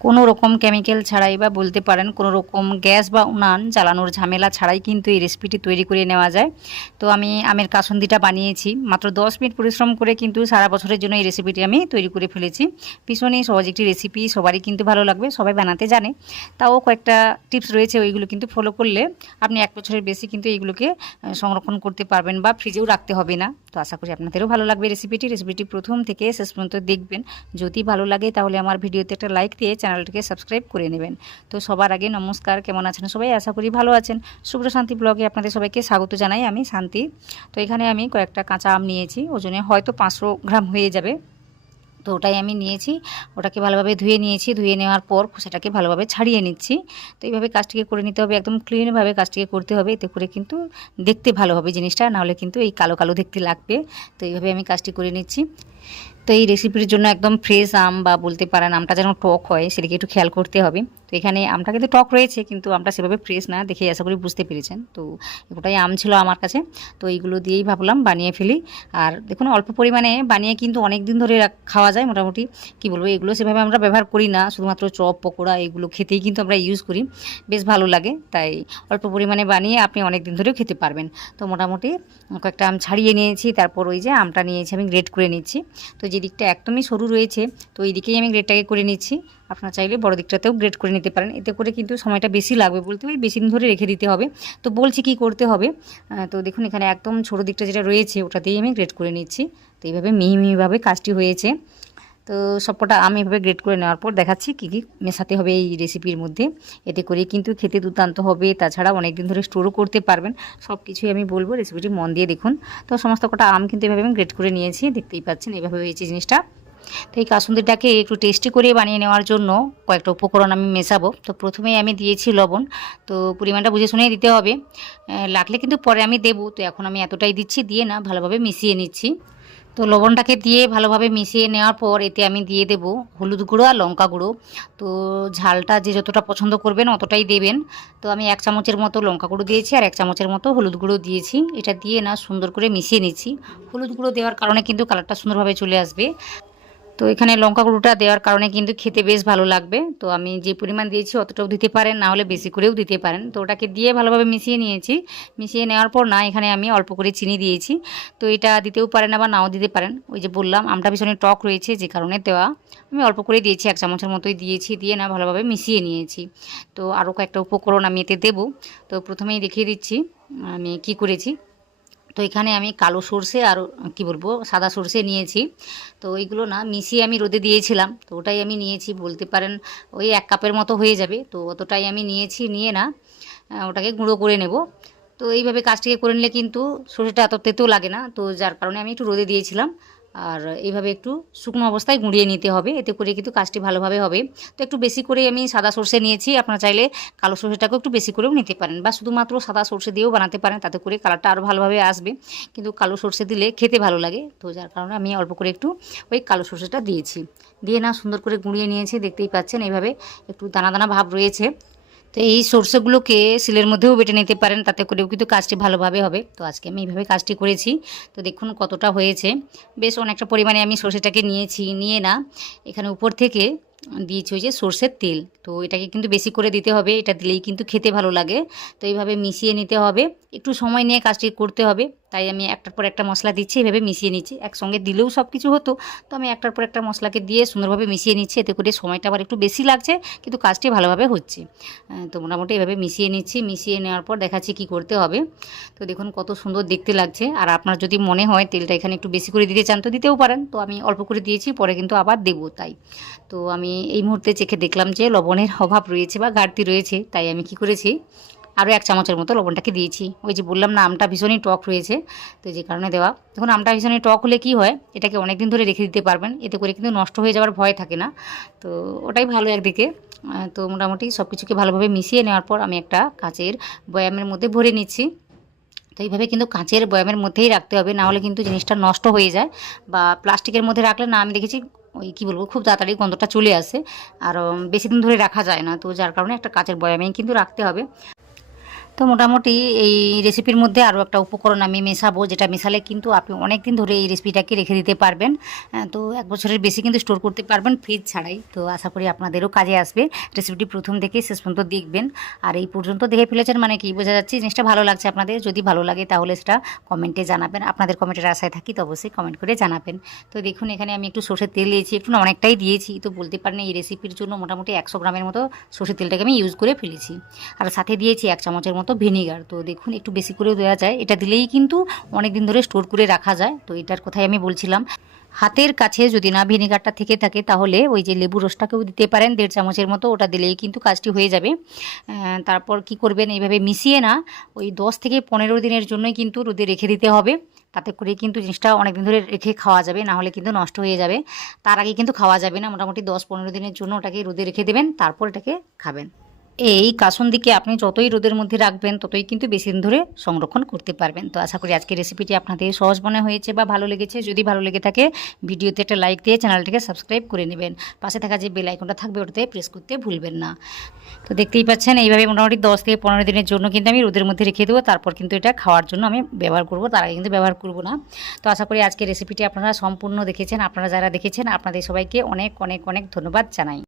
কোনো রকম কেমিক্যাল ছাড়াই বা বলতে পারেন কোনো রকম গ্যাস বা উনান জ্বালানোর ঝামেলা ছাড়াই কিন্তু এই রেসিপিটি তৈরি করে নেওয়া যায়। তো আমি আমের কাসুন্দিটা বানিয়েছি মাত্র 10 মিনিট পরিশ্রম করে, কিন্তু সারা বছরের জন্য এই রেসিপিটি আমি তৈরি করে ফেলেছি। ভীষণই সহজ একটি রেসিপি, সবারই কিন্তু ভালো লাগবে, সবাই বানাতে জানে। তাও কয়েকটা টিপস রয়েছে, ওইগুলো কিন্তু ফলো করলে আপনি 1 বছরের বেশি কিন্তু এইগুলোকে সংরক্ষণ করতে পারবেন বা ফ্রিজেও রাখতে হবে না। তো আশা করি আপনাদেরও ভালো লাগবে রেসিপিটি প্রথম থেকে শেষ পর্যন্ত দেখবেন। যদি ভালো লাগে তাহলে আমার ভিডিওতে একটা লাইক দিয়ে চ্যানেলটিকে সাবস্ক্রাইব করে নেবেন। তো সবার আগে নমস্কার, কেমন আছেন সবাই? আশা করি ভালো আছেন। শুভ্র শান্তি ব্লগে আপনাদের সবাইকে স্বাগত জানাই, আমি শান্তি। তো এখানে আমি কয়েকটা কাঁচা আম নিয়েছি, ওজনে হয়তো 500 গ্রাম হয়ে যাবে। তো ওটাই আমি নিয়েছি, ওটাকে ভালোভাবে ধুয়ে নিয়েছি। ধুয়ে নেওয়ার পর খোসাটাকে ভালোভাবে ছাড়িয়ে নিচ্ছি। তো এইভাবে কাজটিকে করে নিতে হবে, একদম ক্লিনভাবে কাজটিকে করতে হবে, এতে করে কিন্তু দেখতে ভালো হবে জিনিসটা, নাহলে কিন্তু এই কালো কালো দেখতে লাগবে। তো এইভাবে আমি কাজটি করে নিচ্ছি। তো এই রেসিপির জন্য একদম ফ্রেশ আম বা বলতে পারেন আমটা যেন টক হয় সেদিকে একটু খেয়াল করতে হবে। তো এখানে আমটা কিন্তু টক রয়েছে, কিন্তু আমটা সেভাবে ফ্রেশ না, দেখে আশা করি বুঝতে পেরেছেন। তো এটাই আম ছিল আমার কাছে। তো এইগুলো দিয়েই ভাবলাম বানিয়ে ফেলি। আর দেখুন, অল্প পরিমাণে বানিয়ে কিন্তু অনেক দিন ধরে খাওয়া যায় মোটামুটি। কি বলবো, এগুলো সেভাবে আমরা ব্যবহার করি না, শুধুমাত্র চপ পকোড়া এগুলো খেতেই কিন্তু আমরা ইউজ করি, বেশ ভালো লাগে। তাই অল্প পরিমাণে বানিয়ে আপনি অনেক দিন ধরেও খেতে পারবেন। তো মোটামুটি কয়েকটা আম ছাড়িয়ে নিয়েছি, তারপর ওই যে আমটা নিয়েছি আমি গ্রেট করে নিচ্ছি। তো যে দিকটা একদমই সরু রয়েছে, তো এই দিকেই আমি গ্রেডটাকে করে নিচ্ছি। আপনারা চাইলে বড় দিকটাতেও গ্রেড করে নিতে পারেন, এতে করে কিন্তু সময়টা বেশি লাগবে, বলতে ওই বেশি দিন ধরে রেখে দিতে হবে। তো বলছি কি করতে হবে। তো দেখুন, এখানে একদম ছোটো দিকটা যেটা রয়েছে ওটা দিয়েই আমি গ্রেড করে নিচ্ছি। তো এইভাবে মিহি মিহিভাবে কাজটি হয়েছে। তো সবকটা আমি এভাবে গ্রেড করে নেওয়ার পর দেখাচ্ছি কী কী মেশাতে হবে এই রেসিপির মধ্যে, এতে করে কিন্তু খেতে দুর্দান্ত হবে। তাছাড়া অনেক দিন ধরে স্টোরও করতে পারবেন। সব কিছুই আমি বলবো, রেসিপিটি মন দিয়ে দেখুন। তো সমস্ত কটা আম কিন্তু এভাবে আমি গ্রেড করে নিয়েছি, দেখতেই পাচ্ছেন এইভাবে হয়েছে জিনিসটা। তো এই কাসুন্দিটাকে একটু টেস্টি করে বানিয়ে নেওয়ার জন্য কয়েকটা উপকরণ আমি মেশাবো। তো প্রথমেই আমি দিয়েছি লবণ, তো পরিমাণটা বুঝে শুনেই দিতে হবে, লাগলে কিন্তু পরে আমি দেবো। তো এখন আমি এতটাই দিচ্ছি, দিয়ে না ভালোভাবে মিশিয়ে নিচ্ছি। তো লবণটাকে দিয়ে ভালোভাবে মিশিয়ে নেওয়ার পর এতে আমি দিয়ে দেব হলুদ গুঁড়ো আর লঙ্কা গুঁড়ো। তো ঝালটা যে যতটা পছন্দ করবেন অতটাই দেবেন। তো আমি 1 চামচের মতো লঙ্কা গুঁড়ো দিয়েছি আর 1 চামচের মতো হলুদ গুঁড়ো দিয়েছি। এটা দিয়ে না সুন্দর করে মিশিয়ে নিচ্ছি। হলুদ গুঁড়ো দেওয়ার কারণে কিন্তু কালারটা সুন্দরভাবে চলে আসবে। তো এখানে লঙ্কা গুঁড়োটা দেওয়ার কারণে কিন্তু খেতে বেশ ভালো লাগবে। তো আমি যে পরিমাণ দিয়েছি অতটাও দিতে পারেন, না হলে বেশি করেও দিতে পারেন। তো ওটাকে দিয়ে ভালোভাবে মিশিয়ে নিয়েছি। মিশিয়ে নেওয়ার পর না এখানে আমি অল্প করে চিনি দিয়েছি। তো এটা দিতেও পারেন আবার নাও দিতে পারেন, ওই যে বললাম আমটা ভীষণই টক রয়েছে যে কারণে দেওয়া। আমি অল্প করে দিয়েছি, 1 চামচের মতোই দিয়েছি, দিয়ে না ভালোভাবে মিশিয়ে নিয়েছি। তো আরও কয়েকটা উপকরণ আমি এতে দেবো। তো প্রথমেই দেখিয়ে দিচ্ছি আমি কি করেছি। তো এখানে আমি কালো সর্ষে আর কি বলবো সাদা সর্ষে নিয়েছি। তো ওইগুলো না মিশিয়ে আমি রোদে দিয়েছিলাম, তো ওটাই আমি নিয়েছি, বলতে পারেন ওই 1 কাপের মতো হয়ে যাবে। তো অতটাই আমি নিয়েছি, নিয়ে না ওটাকে গুঁড়ো করে নেব। তো এইভাবে কাজটিকে করে নিলে কিন্তু সর্ষেটা এত তেতো লাগে না, তো যার কারণে আমি একটু রোদে দিয়েছিলাম। আর এইভাবে একটু শুকনো অবস্থায় গুঁড়িয়ে নিতে হবে, এতে করে কিন্তু কাজটি ভালোভাবে হবে। তো একটু বেশি করে আমি সাদা সর্ষে নিয়েছি, আপনারা চাইলে কালো সর্ষেটাকেও একটু বেশি করেও নিতে পারেন, বা শুধুমাত্র সাদা সর্ষে দিয়েও বানাতে পারেন, তাতে করে কালারটা আরও ভালোভাবে আসবে। কিন্তু কালো সর্ষে দিলে খেতে ভালো লাগে, তো যার কারণে আমি অল্প করে একটু ওই কালো সর্ষেটা দিয়েছি। দিয়ে না সুন্দর করে গুঁড়িয়ে নিয়েছি, দেখতেই পাচ্ছেন এইভাবে একটু দানা দানা ভাব রয়েছে। তো এই সরষেগুলোকে শিলের মধ্যেও বেটে নিতে পারেন, তাতে করেও কিন্তু কাজটি ভালোভাবে হবে। তো আজকে আমি এইভাবে কাজটি করেছি। তো দেখুন কতটা হয়েছে, বেশ অনেকটা পরিমাণে আমি সরষেটাকে নিয়েছি। নিয়ে না এখানে উপর থেকে দিয়েছি ওই যে সরষের তেল, তো এটাকে কিন্তু বেশি করে দিতে হবে, এটা দিলেই কিন্তু খেতে ভালো লাগে। তো এইভাবে মিশিয়ে নিতে হবে, একটু সময় নিয়ে কাজটি করতে হবে। তাই আমি একটার পর একটা মশলা দিচ্ছি, এভাবে মিশিয়ে নিচ্ছি। একসঙ্গে দিলেও সব কিছু হতো, তো আমি একটার পর একটা মশলাকে দিয়ে সুন্দরভাবে মিশিয়ে নিচ্ছি, এতে করে সময়টা আবার একটু বেশি লাগছে, কিন্তু কাজটি ভালোভাবে হচ্ছে। তো মোটামুটি এভাবে মিশিয়ে নিচ্ছি। মিশিয়ে নেওয়ার পর দেখাচ্ছি কি করতে হবে। তো দেখুন কত সুন্দর দেখতে লাগছে। আর আপনার যদি মনে হয় তেলটা এখানে একটু বেশি করে দিতে চান তো দিতেও পারেন, তো আমি অল্প করে দিয়েছি, পরে কিন্তু আবার দেবো। তাই তো আমি এই মুহূর্তে চেখে দেখলাম যে লবণের অভাব রয়েছে বা ঘাটতি রয়েছে, তাই আমি কি করেছি আরও 1 চামচের মতো লবণটাকে দিয়েছি। ওই যে বললাম না আমটা ভীষণই টক রয়েছে, তো যে কারণে দেওয়া। দেখুন আমটা ভীষণই টক হলে কি হয়, এটাকে অনেক দিন ধরে রেখে দিতে পারবেন, এতে করে কিন্তু নষ্ট হয়ে যাওয়ার ভয় থাকে না। তো ওটাই ভালো একদিকে। তো মোটামুটি সব কিছুকে ভালোভাবে মিশিয়ে নেওয়ার পর আমি একটা কাচের বয়ামের মধ্যে ভরে নিচ্ছি। তো এইভাবে কিন্তু কাঁচের বয়ামের মধ্যেই রাখতে হবে, না হলে কিন্তু জিনিসটা নষ্ট হয়ে যায়। বা প্লাস্টিকের মধ্যে রাখলে না, আমি দেখেছি ওই কী বলবো খুব তাড়াতাড়ি গন্ধটা চলে আসে, আর বেশি দিন ধরে রাখা যায় না। তো যার কারণে একটা কাঁচের বয়ামেই কিন্তু রাখতে হবে। তো মোটামুটি এই রেসিপির মধ্যে আরও একটা উপকরণ আমি মেশাবো, যেটা মেশালে কিন্তু আপনি অনেক দিন ধরে এই রেসিপিটাকে রেখে দিতে পারবেন। তো 1 বছরের বেশি কিন্তু স্টোর করতে পারবেন ফ্রিজ ছাড়াই। তো আশা করি আপনাদেরও কাজে আসবে। রেসিপিটি প্রথম থেকে শেষ পর্যন্ত দেখবেন। আর এই পর্যন্ত দেখে ফেলেছেন মানে কি বোঝা যাচ্ছে জিনিসটা ভালো লাগছে আপনাদের। যদি ভালো লাগে তাহলে সেটা কমেন্টে জানাবেন। আপনাদের কমেন্টের আশায় থাকি, তো অবশ্যই কমেন্ট করে জানাবেন। তো দেখুন এখানে আমি একটু সরষের তেল দিয়েছি, একটু না অনেকটাই দিয়েছি। তো বলতে পারেন এই রেসিপির জন্য মোটামুটি 100 গ্রামের মতো সরষের তেলটাকে আমি ইউজ করে ফেলেছি। আর সাথে দিয়েছি 1 চামচের মতো ভিনিগার। তো দেখুন একটু বেশি করেও দেওয়া যায়, এটা দিলেই কিন্তু অনেক দিন ধরে স্টোর করে রাখা যায়। তো এটার কথাই আমি বলছিলাম। হাতের কাছে যদি না ভিনেগারটা থেকে থাকে তাহলে ওই যে লেবু রসটাকেও দিতে পারেন 1.5 চামচের মতো, ওটা দিলেই কিন্তু কাজটি হয়ে যাবে। তারপর কি করবেন, এইভাবে মিশিয়ে না ওই 10 থেকে 15 দিনের জন্যই কিন্তু রোদে রেখে দিতে হবে। তাতে করে কিন্তু জিনিসটা অনেক দিন ধরে রেখে খাওয়া যাবে, না হলে কিন্তু নষ্ট হয়ে যাবে। তার আগে কিন্তু খাওয়া যাবে না। মোটামুটি 10-15 দিনের জন্য ওটাকে রোদে রেখে দেবেন, তারপর এটাকে খাবেন। এই কাসুন্দিকে আপনি যতই রোদের মধ্যে রাখবেন ততই কিন্তু বেশি দিন ধরে সংরক্ষণ করতে পারবেন। তো আশা করি আজকের রেসিপিটি আপনাদের সহজ মনে হয়েছে বা ভালো লেগেছে। যদি ভালো লেগে থাকে ভিডিওতে একটা লাইক দিয়ে চ্যানেলটিকে সাবস্ক্রাইব করে নেবেন। পাশে থাকা যে বেল আইকনটা থাকবে ওটাতে প্রেস করতে ভুলবেন না। তো দেখতেই পাচ্ছেন এইভাবে মোটামুটি 10 থেকে 15 দিনের জন্য কিন্তু আমি রোদের মধ্যে রেখে দেবো। তারপর কিন্তু এটা খাওয়ার জন্য আমি ব্যবহার করব, তার আগে কিন্তু ব্যবহার করব না। তো আশা করি আজকের রেসিপিটি আপনারা সম্পূর্ণ দেখেছেন। আপনারা যারা দেখেছেন আপনাদের সবাইকে অনেক অনেক অনেক ধন্যবাদ জানাই।